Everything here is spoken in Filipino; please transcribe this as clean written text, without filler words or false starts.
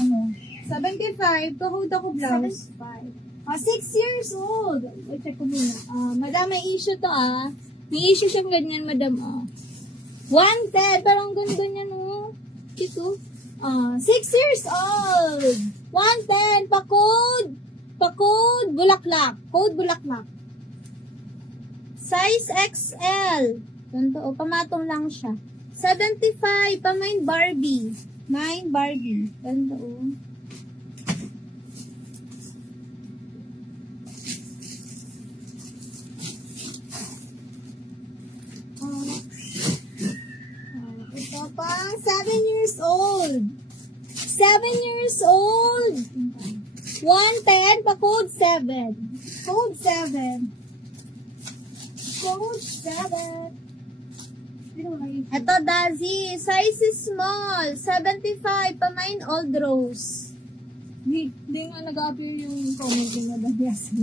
Ano? 75, tuhod ako blouse. 75. 6 years old. Wait, check ko muna. Madam, may issue to May issue siyang ganyan, madam. 110, parang ganyan, Ito. 6 years old. 110, pa-code. Pa-code, bulaklak. Code, bulaklak. Size XL. Ganito, pamatong lang siya. 75, pa-mine Barbie. Mine Barbie. Ganito, ito pa, 7 years old. 7 years old. 110, pa code 7. Code 7. Code 7. Ito, Dazi. Size is small. 75, pa mine old rose. Hindi nga nag-appear yung comment ni Madam Yasmin.